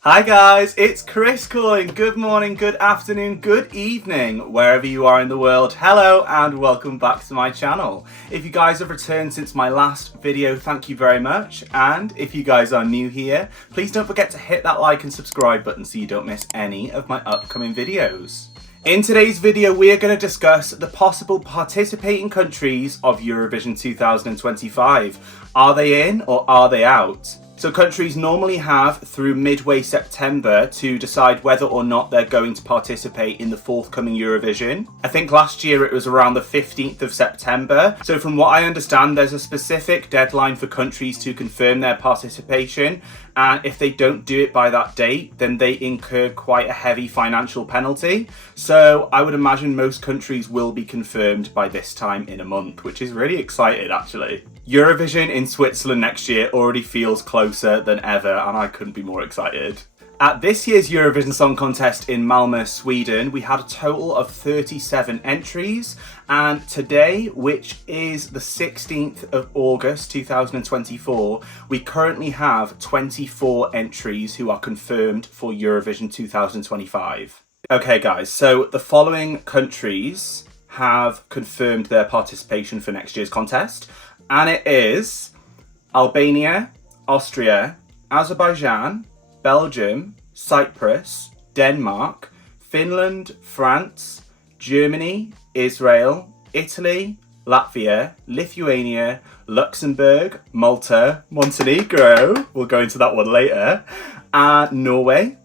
Hi guys, it's Chris calling. Good morning, good afternoon, good evening, wherever you are in the world. Hello and welcome back to my channel. If you guys have returned since my last video, thank you very much. And if you guys are new here, please don't forget to hit that like and subscribe button so you don't miss any of my upcoming videos. In today's video, we are going to discuss the possible participating countries of Eurovision 2025. Are they in or are they out? So countries normally have through midway September to decide whether or not they're going to participate in the forthcoming Eurovision. I think last year it was around the 15th of September. So from what I understand, there's a specific deadline for countries to confirm their participation. And if they don't do it by that date, then they incur quite a heavy financial penalty. So I would imagine most countries will be confirmed by this time in a month, which is really exciting actually. Eurovision in Switzerland next year already feels closer than ever, and I couldn't be more excited. At this year's Eurovision Song Contest in Malmö, Sweden, we had a total of 37 entries, and today, which is the 16th of August 2024, we currently have 24 entries who are confirmed for Eurovision 2025. Okay guys, so the following countries have confirmed their participation for next year's contest, and it is Albania, Austria, Azerbaijan, Belgium, Cyprus, Denmark, Finland, France, Germany, Israel, Italy, Latvia, Lithuania, Luxembourg, Malta, Montenegro, we'll go into that one later, Norway,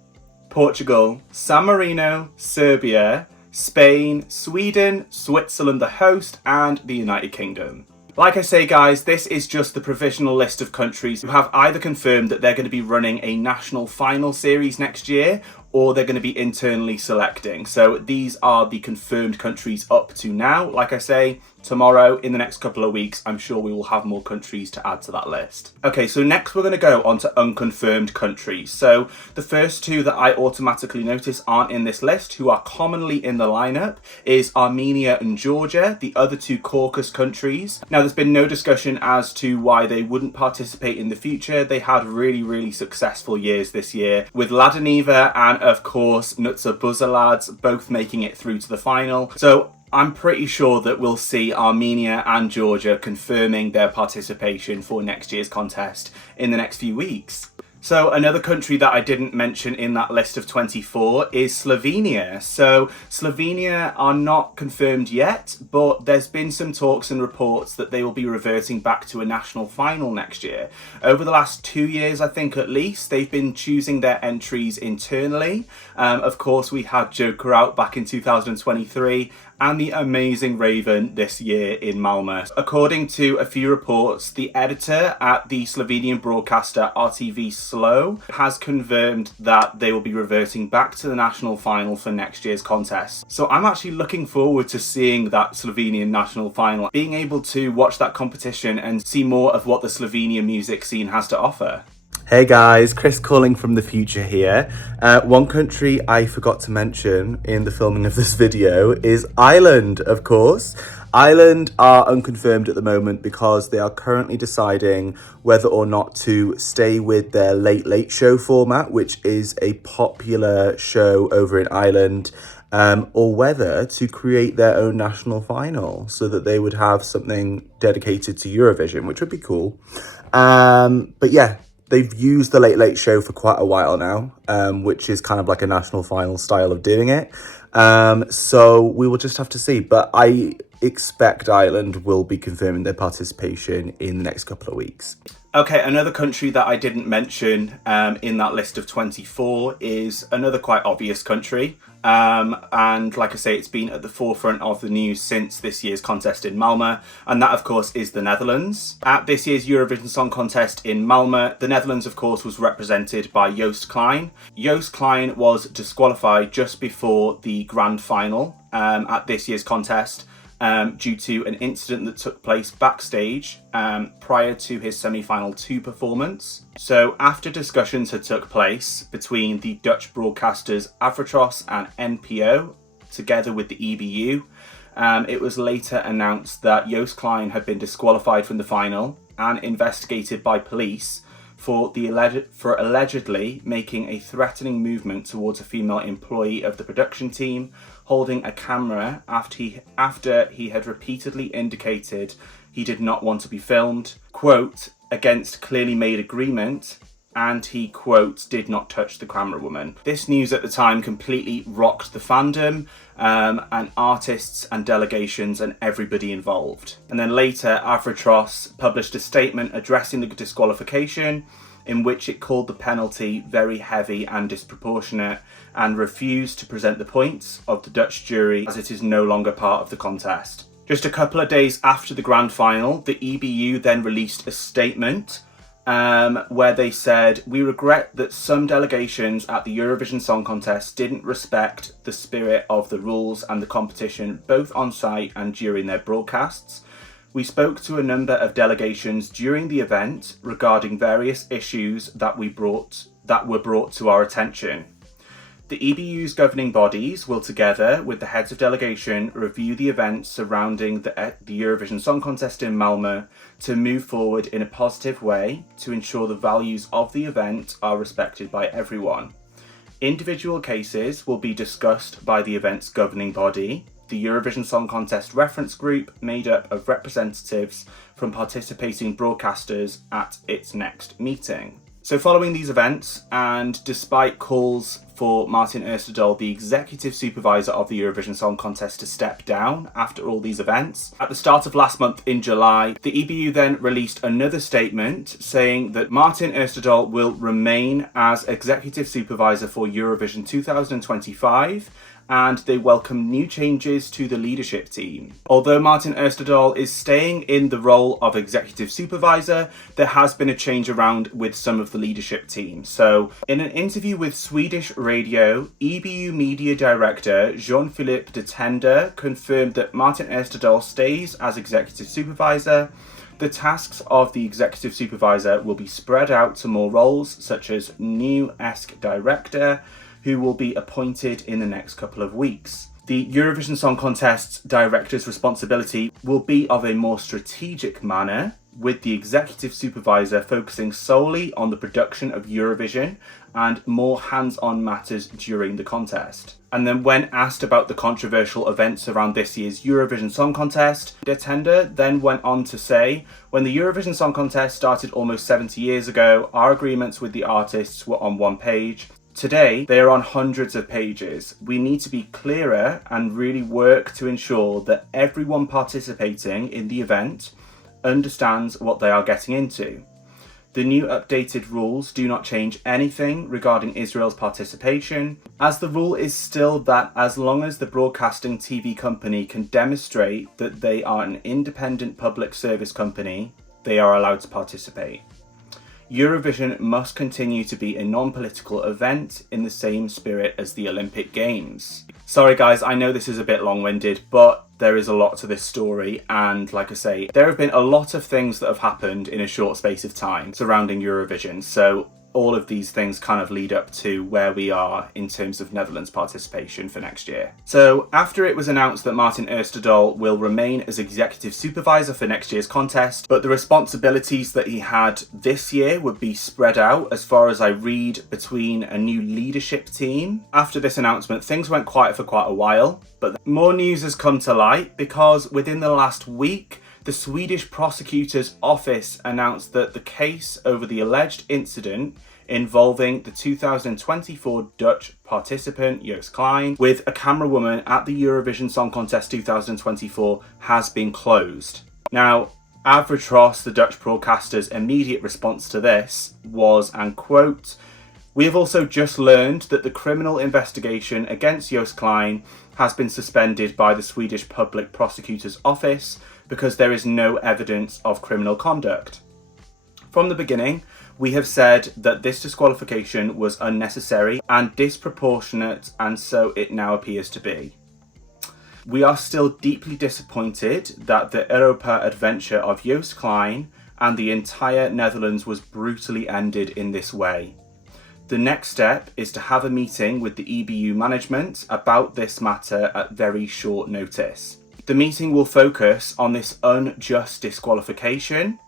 Portugal, San Marino, Serbia, Spain, Sweden, Switzerland the host, and the United Kingdom. Like I say guys, this is just the provisional list of countries who have either confirmed that they're going to be running a national final series next year, or they're going to be internally selecting. So these are the confirmed countries up to now. Like I say, tomorrow, in the next couple of weeks, I'm sure we will have more countries to add to that list. Okay, so next we're going to go on to unconfirmed countries. So the first two that I automatically notice aren't in this list, who are commonly in the lineup, is Armenia and Georgia, the other two Caucasus countries. Now, there's been no discussion as to why they wouldn't participate in the future. They had really successful years this year, with Ladaniva and, of course, Nutsa Buzalads both making it through to the final. So I'm pretty sure that we'll see Armenia and Georgia confirming their participation for next year's contest in the next few weeks. So another country that I didn't mention in that list of 24 is Slovenia. So Slovenia are not confirmed yet, but there's been some talks and reports that they will be reverting back to a national final next year. Over the last 2 years, I think at least, they've been choosing their entries internally. Of course, we had Joker out back in 2023, and the Amazing Raven this year in Malmö. According to a few reports, the editor at the Slovenian broadcaster RTV Slow has confirmed that they will be reverting back to the national final for next year's contest. So I'm actually looking forward to seeing that Slovenian national final, being able to watch that competition and see more of what the Slovenian music scene has to offer. Hey guys, Chris calling from the future here. One country I forgot to mention in the filming of this video is Ireland, of course. Ireland are unconfirmed at the moment because they are currently deciding whether or not to stay with their Late Late Show format, which is a popular show over in Ireland, or whether to create their own national final so that they would have something dedicated to Eurovision, which would be cool. But yeah, they've used the Late Late Show for quite a while now, which is kind of like a national final style of doing it. So we will just have to see. But I expect Ireland will be confirming their participation in the next couple of weeks. Okay, another country that I didn't mention in that list of 24 is another quite obvious country. And like I say, it's been at the forefront of the news since this year's contest in Malmö, and that of course is the Netherlands. At this year's Eurovision Song Contest in Malmö, the Netherlands of course was represented by Joost Klein. Joost Klein was disqualified just before the grand final at this year's contest, due to an incident that took place backstage prior to his semi-final 2 performance. So after discussions had took place between the Dutch broadcasters Avrotros and NPO, together with the EBU, it was later announced that Joost Klein had been disqualified from the final and investigated by police for allegedly making a threatening movement towards a female employee of the production team, holding a camera after he had repeatedly indicated he did not want to be filmed, quote, against clearly made agreement, and he, quote, did not touch the camera woman. This news at the time completely rocked the fandom, and artists and delegations and everybody involved. And then later, Avrotros published a statement addressing the disqualification, in which it called the penalty very heavy and disproportionate, and refused to present the points of the Dutch jury as it is no longer part of the contest. Just a couple of days after the grand final, the EBU then released a statement where they said, "We regret that some delegations at the Eurovision Song Contest didn't respect the spirit of the rules and the competition, both on site and during their broadcasts. We spoke to a number of delegations during the event regarding various issues that were brought to our attention. The EBU's governing bodies will, together with the heads of delegation, review the events surrounding the Eurovision Song Contest in Malmö to move forward in a positive way to ensure the values of the event are respected by everyone. Individual cases will be discussed by the event's governing body, the Eurovision Song Contest reference group made up of representatives from participating broadcasters at its next meeting." So following these events, and despite calls for Martin Osterdahl, the executive supervisor of the Eurovision Song Contest, to step down after all these events, at the start of last month in July, the EBU then released another statement saying that Martin Osterdahl will remain as executive supervisor for Eurovision 2025, and they welcome new changes to the leadership team. Although Martin Osterdahl is staying in the role of executive supervisor, there has been a change around with some of the leadership team. So, in an interview with Swedish radio, EBU media director Jean-Philippe de Tender confirmed that Martin Osterdahl stays as executive supervisor. The tasks of the executive supervisor will be spread out to more roles, such as new ESC director, who will be appointed in the next couple of weeks. The Eurovision Song Contest's director's responsibility will be of a more strategic manner, with the executive supervisor focusing solely on the production of Eurovision and more hands-on matters during the contest. And then when asked about the controversial events around this year's Eurovision Song Contest, De Tender then went on to say, "When the Eurovision Song Contest started almost 70 years ago, our agreements with the artists were on one page. Today, they are on hundreds of pages. We need to be clearer and really work to ensure that everyone participating in the event understands what they are getting into. The new updated rules do not change anything regarding Israel's participation, as the rule is still that as long as the broadcasting TV company can demonstrate that they are an independent public service company, they are allowed to participate. Eurovision must continue to be a non-political event in the same spirit as the Olympic Games." Sorry guys, I know this is a bit long-winded, but there is a lot to this story, and like I say, there have been a lot of things that have happened in a short space of time surrounding Eurovision, so all of these things kind of lead up to where we are in terms of Netherlands' participation for next year. So after it was announced that Martin Osterdahl will remain as executive supervisor for next year's contest, but the responsibilities that he had this year would be spread out, as far as I read, between a new leadership team. After this announcement, things went quiet for quite a while, but more news has come to light because within the last week, the Swedish prosecutor's office announced that the case over the alleged incident involving the 2024 Dutch participant Joost Klein with a camera woman at the Eurovision Song Contest 2024 has been closed. Now, Avrotros, the Dutch broadcaster's immediate response to this was, and quote, "We have also just learned that the criminal investigation against Joost Klein has been suspended by the Swedish Public Prosecutor's Office because there is no evidence of criminal conduct. From the beginning, we have said that this disqualification was unnecessary and disproportionate, and so it now appears to be. We are still deeply disappointed that the Europa adventure of Joost Klein and the entire Netherlands was brutally ended in this way. The next step is to have a meeting with the EBU management about this matter at very short notice. The meeting will focus on this unjust disqualification.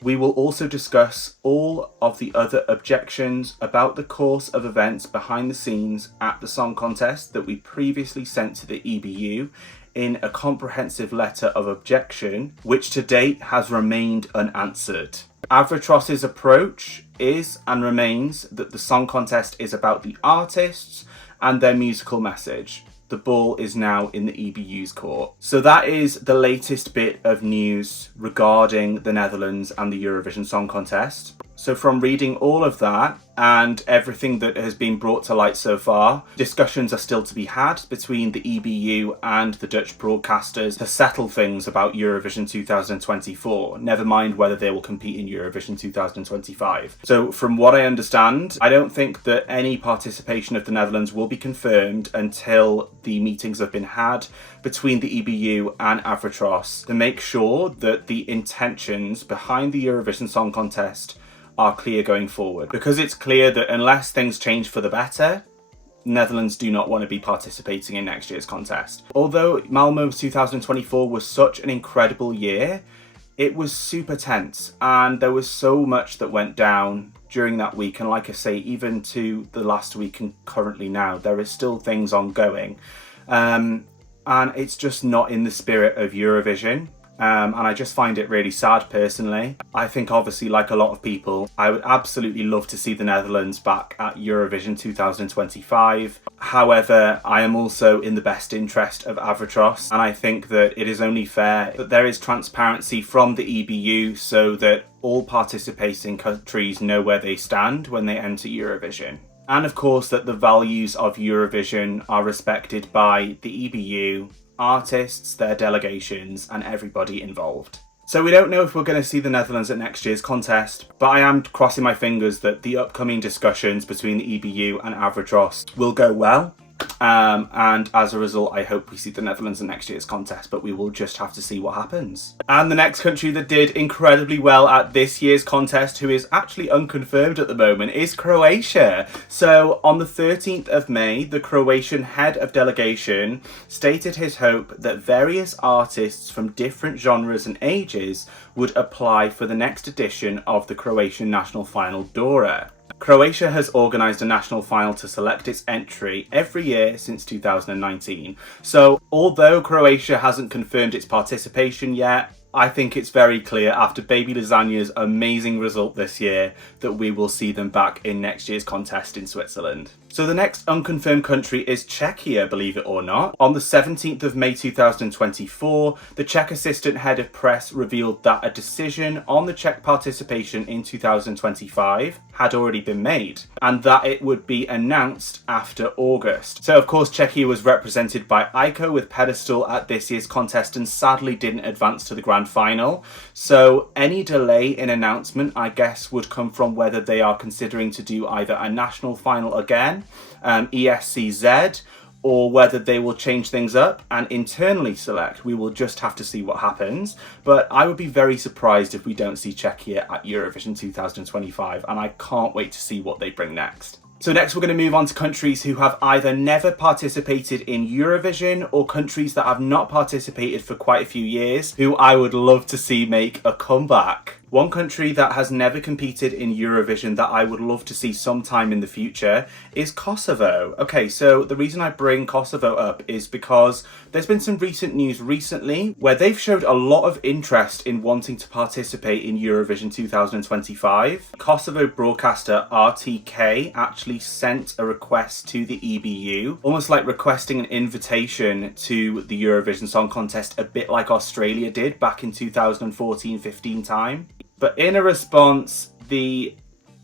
We will also discuss all of the other objections about the course of events behind the scenes at the song contest that we previously sent to the EBU in a comprehensive letter of objection, which to date has remained unanswered. Avrotros' approach is and remains that the song contest is about the artists and their musical message. The ball is now in the EBU's court. So that is the latest bit of news regarding the Netherlands and the Eurovision Song Contest. So from reading all of that and everything that has been brought to light so far, discussions are still to be had between the EBU and the Dutch broadcasters to settle things about Eurovision 2024, never mind whether they will compete in Eurovision 2025. So from what I understand, I don't think that any participation of the Netherlands will be confirmed until the meetings have been had between the EBU and Avrotros to make sure that the intentions behind the Eurovision Song Contest are clear going forward. Because it's clear that unless things change for the better, Netherlands do not want to be participating in next year's contest. Although Malmö 2024 was such an incredible year, it was super tense and there was so much that went down during that week. And like I say, even to the last week and currently now, there is still things ongoing. And it's just not in the spirit of Eurovision. And I just find it really sad personally. I think obviously, like a lot of people, I would absolutely love to see the Netherlands back at Eurovision 2025. However, I am also in the best interest of Avrotros, and I think that it is only fair that there is transparency from the EBU so that all participating countries know where they stand when they enter Eurovision. And of course that the values of Eurovision are respected by the EBU, artists, their delegations, and everybody involved. So we don't know if we're going to see the Netherlands at next year's contest, but I am crossing my fingers that the upcoming discussions between the EBU and Avrotros will go well. And as a result, I hope we see the Netherlands in next year's contest, but we will just have to see what happens. And the next country that did incredibly well at this year's contest, who is actually unconfirmed at the moment, is Croatia. So on the 13th of May, the Croatian head of delegation stated his hope that various artists from different genres and ages would apply for the next edition of the Croatian national final Dora. Croatia has organised a national final to select its entry every year since 2019. So although Croatia hasn't confirmed its participation yet, I think it's very clear after Baby Lasagna's amazing result this year that we will see them back in next year's contest in Switzerland. So the next unconfirmed country is Czechia, believe it or not. On the 17th of May 2024, the Czech assistant head of press revealed that a decision on the Czech participation in 2025 had already been made, and that it would be announced after August. So of course Czechia was represented by Aiko with Pedestal at this year's contest and sadly didn't advance to the grand final. So any delay in announcement, I guess, would come from whether they are considering to do either a national final again, ESCZ, or whether they will change things up and internally select. We will just have to see what happens. But I would be very surprised if we don't see Czechia at Eurovision 2025, and I can't wait to see what they bring next. So next we're going to move on to countries who have either never participated in Eurovision or countries that have not participated for quite a few years, who I would love to see make a comeback. One country that has never competed in Eurovision that I would love to see sometime in the future is Kosovo. Okay, so the reason I bring Kosovo up is because there's been some recent news recently where they've showed a lot of interest in wanting to participate in Eurovision 2025. Kosovo broadcaster RTK actually sent a request to the EBU, almost like requesting an invitation to the Eurovision Song Contest, a bit like Australia did back in 2014-15 time. But in a response, the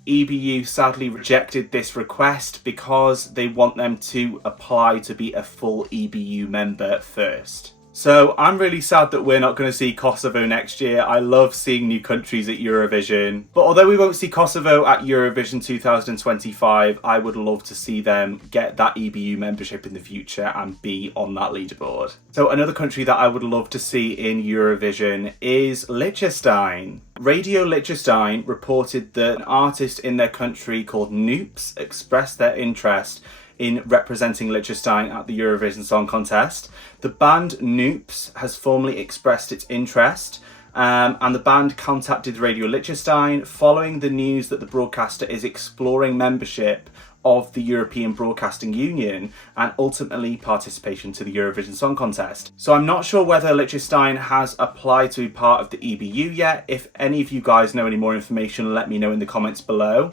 EBU sadly rejected this request because they want them to apply to be a full EBU member first. So I'm really sad that we're not going to see Kosovo next year. I love seeing new countries at Eurovision. But although we won't see Kosovo at Eurovision 2025, I would love to see them get that EBU membership in the future and be on that leaderboard. So another country that I would love to see in Eurovision is Liechtenstein. Radio Liechtenstein reported that an artist in their country called Noops expressed their interest in representing Liechtenstein at the Eurovision Song Contest. The band Noops has formally expressed its interest, and the band contacted Radio Liechtenstein following the news that the broadcaster is exploring membership of the European Broadcasting Union and ultimately participation to the Eurovision Song Contest. So I'm not sure whether Liechtenstein has applied to be part of the EBU yet. If any of you guys know any more information, let me know in the comments below.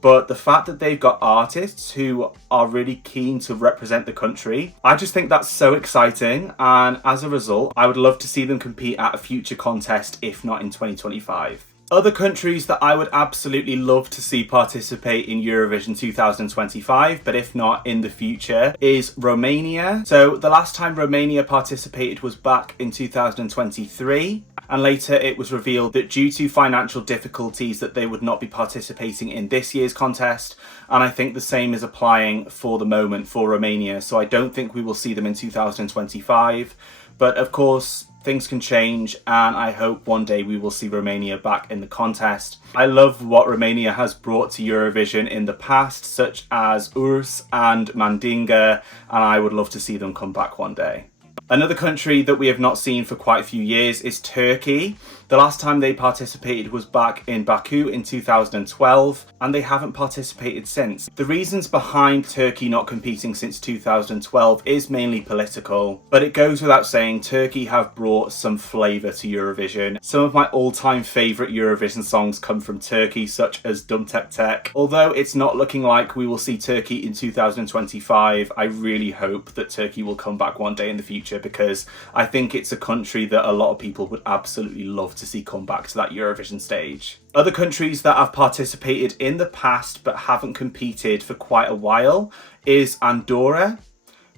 But the fact that they've got artists who are really keen to represent the country, I just think that's so exciting. And as a result, I would love to see them compete at a future contest, if not in 2025. Other countries that I would absolutely love to see participate in Eurovision 2025, but if not in the future, is Romania. So the last time Romania participated was back in 2023. And later it was revealed that due to financial difficulties that they would not be participating in this year's contest. And I think the same is applying for the moment for Romania. So I don't think we will see them in 2025. But of course, things can change, and I hope one day we will see Romania back in the contest. I love what Romania has brought to Eurovision in the past, such as Urs and Mandinga, and I would love to see them come back one day. Another country that we have not seen for quite a few years is Turkey. The last time they participated was back in Baku in 2012, and they haven't participated since. The reasons behind Turkey not competing since 2012 is mainly political, but it goes without saying Turkey have brought some flavour to Eurovision. Some of my all-time favourite Eurovision songs come from Turkey, such as Dum Tek Tek. Although it's not looking like we will see Turkey in 2025, I really hope that Turkey will come back one day in the future, because I think it's a country that a lot of people would absolutely love to see come back to that Eurovision stage. Other countries that have participated in the past but haven't competed for quite a while is Andorra,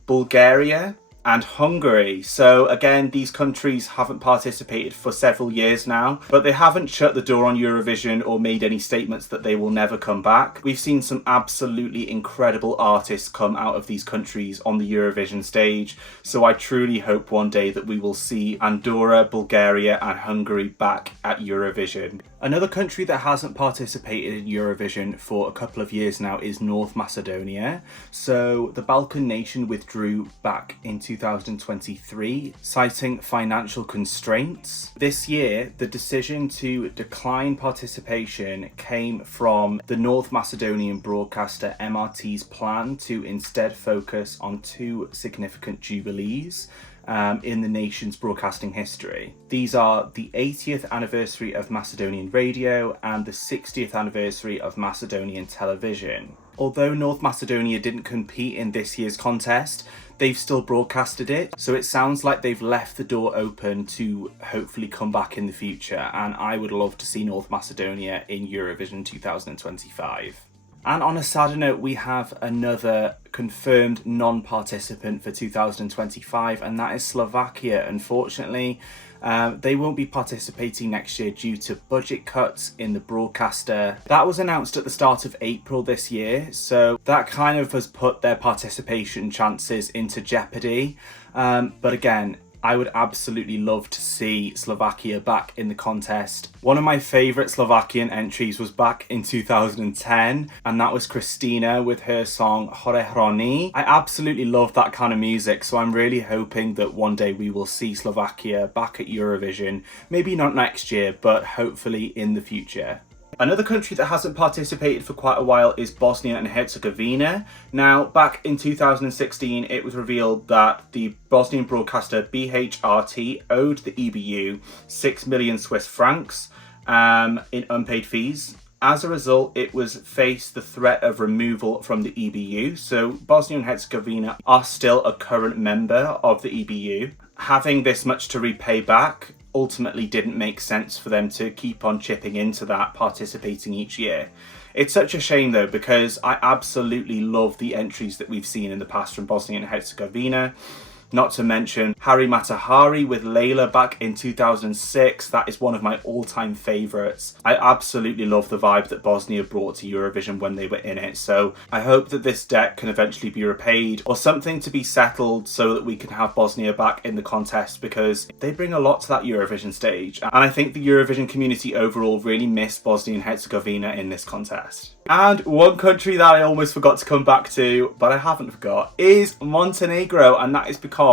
Bulgaria, and Hungary. So again, these countries haven't participated for several years now, but they haven't shut the door on Eurovision or made any statements that they will never come back. We've seen some absolutely incredible artists come out of these countries on the Eurovision stage, so I truly hope one day that we will see Andorra, Bulgaria, and Hungary back at Eurovision. Another country that hasn't participated in Eurovision for a couple of years now is North Macedonia. So the Balkan nation withdrew back in 2023, citing financial constraints. This year, the decision to decline participation came from the North Macedonian broadcaster MRT's plan to instead focus on two significant jubilees in the nation's broadcasting history. These are the 80th anniversary of Macedonian radio and the 60th anniversary of Macedonian television. Although North Macedonia didn't compete in this year's contest, they've still broadcasted it, so it sounds like they've left the door open to hopefully come back in the future, and I would love to see North Macedonia in Eurovision 2025. And on a sadder note, we have another confirmed non-participant for 2025, and that is Slovakia. Unfortunately, they won't be participating next year due to budget cuts in the broadcaster. That was announced at the start of April this year, so that kind of has put their participation chances into jeopardy. But again, I would absolutely love to see Slovakia back in the contest. One of my favourite Slovakian entries was back in 2010, and that was Christina with her song Hore Hroni. I absolutely love that kind of music, so I'm really hoping that one day we will see Slovakia back at Eurovision. Maybe not next year, but hopefully in the future. Another country that hasn't participated for quite a while is Bosnia and Herzegovina. Now, back in 2016, it was revealed that the Bosnian broadcaster BHRT owed the EBU 6 million Swiss francs in unpaid fees. As a result, it was faced the threat of removal from the EBU. So Bosnia and Herzegovina are still a current member of the EBU. Having this much to repay back ultimately didn't make sense for them to keep on chipping into that, participating each year. It's such a shame though, because I absolutely love the entries that we've seen in the past from Bosnia and Herzegovina. Not to mention Harry Matahari with Layla back in 2006. That is one of my all-time favourites. I absolutely love the vibe that Bosnia brought to Eurovision when they were in it. So I hope that this debt can eventually be repaid, or something to be settled so that we can have Bosnia back in the contest, because they bring a lot to that Eurovision stage. And I think the Eurovision community overall really missed Bosnia and Herzegovina in this contest. And one country that I almost forgot to come back to, but I haven't forgot, is Montenegro. And that is because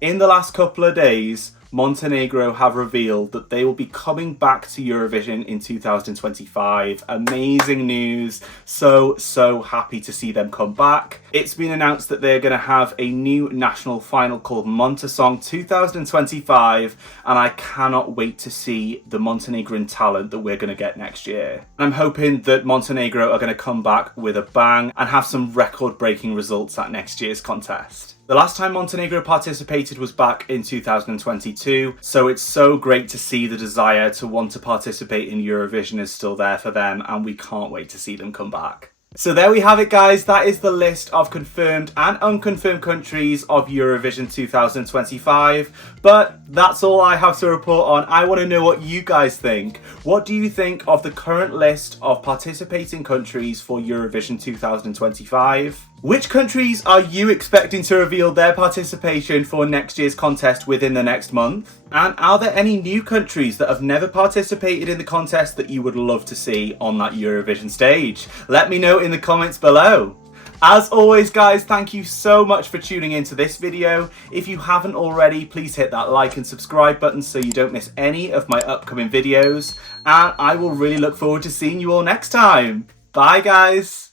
in the last couple of days, Montenegro have revealed that they will be coming back to Eurovision in 2025. Amazing news. So happy to see them come back. It's been announced that they're going to have a new national final called Montesong 2025, and I cannot wait to see the Montenegrin talent that we're going to get next year. I'm hoping that Montenegro are going to come back with a bang and have some record-breaking results at next year's contest. The last time Montenegro participated was back in 2022, so it's so great to see the desire to want to participate in Eurovision is still there for them, and we can't wait to see them come back. So there we have it, guys. That is the list of confirmed and unconfirmed countries of Eurovision 2025. But that's all I have to report on. I want to know what you guys think. What do you think of the current list of participating countries for Eurovision 2025? Which countries are you expecting to reveal their participation for next year's contest within the next month? And are there any new countries that have never participated in the contest that you would love to see on that Eurovision stage? Let me know in the comments below. As always, guys, thank you so much for tuning into this video. If you haven't already, please hit that like and subscribe button so you don't miss any of my upcoming videos. And I will really look forward to seeing you all next time. Bye, guys.